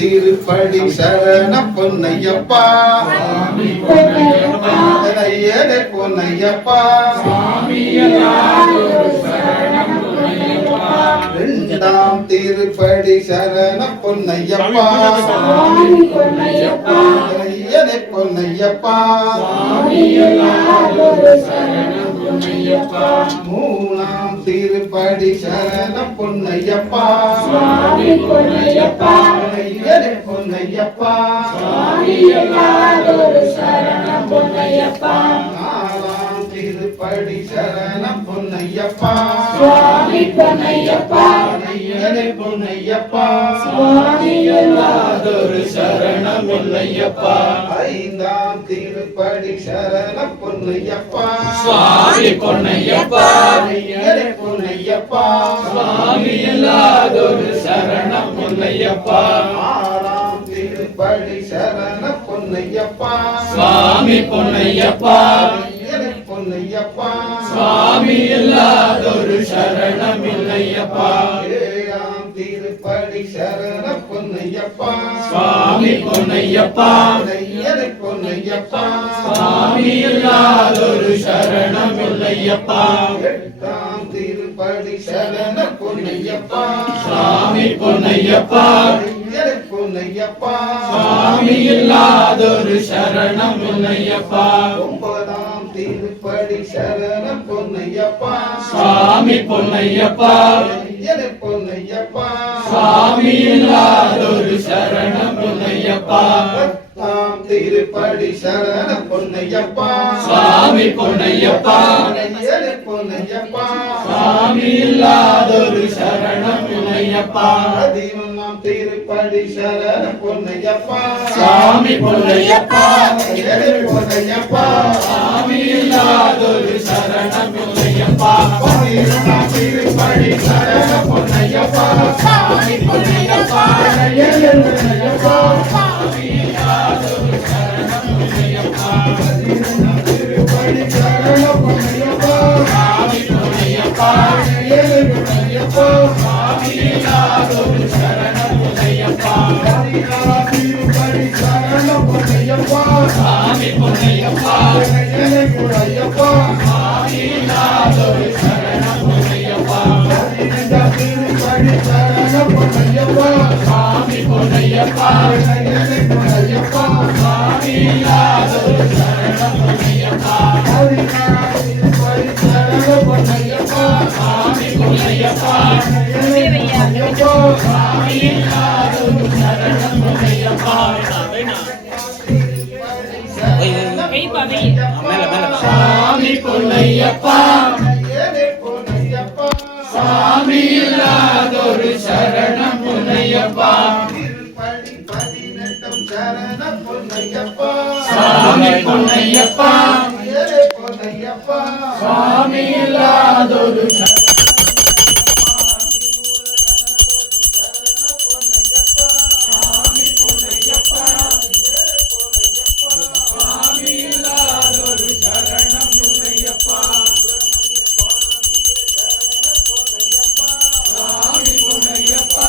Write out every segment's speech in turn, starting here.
திருப்படி சரண பொன்னையப்பா ஐயனே பொன்னையப்பா இரண்டாம் திருப்படி சரண பொன்னையப்பா ஐயனே பொன்னையப்பா மூணாம் திருப்படி சரண பொன்னையப்பா ஐயனே பொன்னையப்பா நாலாம் திருப்படி சரண பொன்னையப்பா ஐயனே பொன்னையப்பா சரணம் இல்லையப்பா ஐந்தாம் திருப்படி சரண பொன்னையப்பா சுவாமி பொன்னையப்பா ஐயனே பொன்னையப்பா சுவாமி இல்லாதொரு சரணம் இல்லையப்பா ஆறாம் திருப்படி சரண பொன்னையப்பா சுவாமி பொன்னையப்பா ஐயனே பொன்னையப்பா சுவாமி இல்லாதொரு சரணம் இல்லையப்பா ஏழாம் திருப்படி சரண பொன்னையப்பா சுவாமி பொன்னையப்பா ஐயனே பொன்னையப்பா சுவாமி இல்லாதொரு சரணம் இல்லையப்பா எட்டாம் திருப்படி சரண பொன்னையப்பா சுவாமி பொன்னையப்பா ஐயனே பொன்னையப்பா சுவாமி இல்லாதொரு சரணம் இல்லையப்பா ஒன்பதாம் திருப்படி சரண பொன்னையப்பா சுவாமி பொன்னையப்பா ஐயனே பொன்னையப்பா சுவாமி இல்லாதொரு சரணம் இல்லையப்பா பத்தாம் திருப்படி சரண பொன்னையப்பா சுவாமி பொன்னையப்பா ஐயனே பொன்னையப்பா சுவாமி இல்லாதொரு சரணம் இல்லையப்பா பதினொன்னாம் திருப்படி சரண பொன்னையப்பா சுவாமி பொன்னையப்பா ஐயனே பொன்னையப்பா சுவாமி இல்லாதொரு சரணம் இல்லையப்பா பதினொன்னாம் திருப்படி சரண பொன்னையப்பா சுவாமி பொன்னையப்பா ஐயனே பொன்னையப்பா சுவாமி இல்லாதொரு சரணம் இல்லையப்பா திருப்படி சரண பொன்னையப்பா சுவாமி பொன்னையப்பா ஐயனே பொன்னையப்பா சுவாமி இல்லாதொரு சரணம் இல்லையப்பா பதினாறாம் திருப்படி சரண பொன்னையப்பா சுவாமி பொன்னையப்பா ஐயனே பொன்னையப்பா சுவாமி இல்லாதொரு சரணம் இல்லையப்பா பதினைந்தாம் திருப்படி சரண பொன்னையப்பா சுவாமி பொன்னையப்பா ஐயனே பொன்னையப்பா சுவாமி இல்லாதொரு சரணம் இல்லையப்பா பதினாறாம் திருப்படி சரண பொன்னையப்பா சுவாமி பொன்னையப்பா ஐயனே பொன்னையப்பா சுவாமி இல்லாதொரு சரணம் இல்லையப்பா சுவாமி பொன்னையப்பா ஐயனே பொன்னையப்பா சுவாமி இல்லாதொரு சரணம் இல்லையப்பா திருப்படி பதினெட்டாம் சரண பொன்னையப்பா சுவாமி பொன்னையப்பா ஐயனே பொன்னையப்பா சுவாமி இல்லாதொரு சுவாமி இல்லாதொரு சரணம் இல்லையப்பா சுவாமி பொன்னையப்பா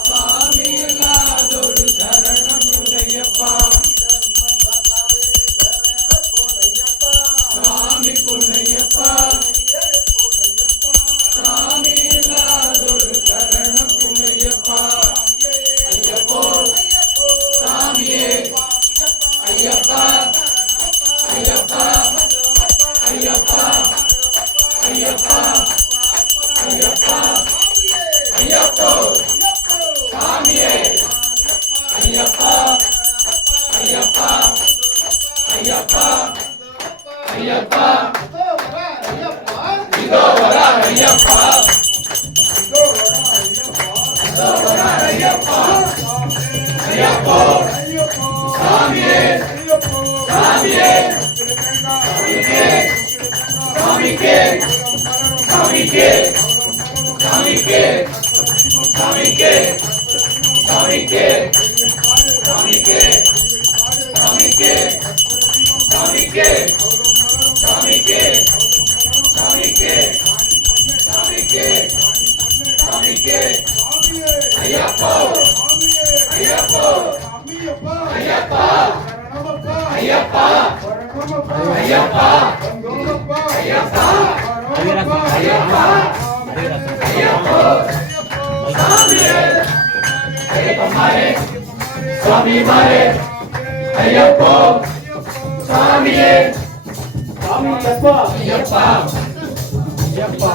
சுவாமி இல்லாதொரு சரணம் இல்லையப்பா சுவாமி பொன்னையப்பா சுவாமி இல்லாதொரு சரணம் இல்லையப்பா ஐயப்போ சாமியே ஐயப்பா ஐயப்பா ஐயப்பா ஐயப்பா ஐயப்பா ஐயப்போ சாமியே ஐயப்பா ஐயப்பா ஐயப்பா ஐயப்பா இதோ வரா ஐயப்பா இதோ வரா ஐயப்பா ஐயப்போ சாமியே சாமியே சாமிக்கே சாமிக்கே சாமிக்கே சாமிக்கே சாமிக்கே சாமிக்கே சாமிக்கே சாமிக்கே சாமிக்கே சாமிக்கே சாமிக்கே சாமிக்கே ஐயப்போ ஐயப்போ அம்மியப்பா ஐயப்பா சரணமப்பா ஐயப்பா சரணமப்பா ஐயப்பா வந்தோமப்பா ஐயப்பா வரோமப்பா ஐயப்பா ஐயப்போ சாமியே ஐயப்பமாரே சுவாமி மாரே ஐயப்போ சாமியே சாமி அப்பா ஐயப்பா ஐயப்பா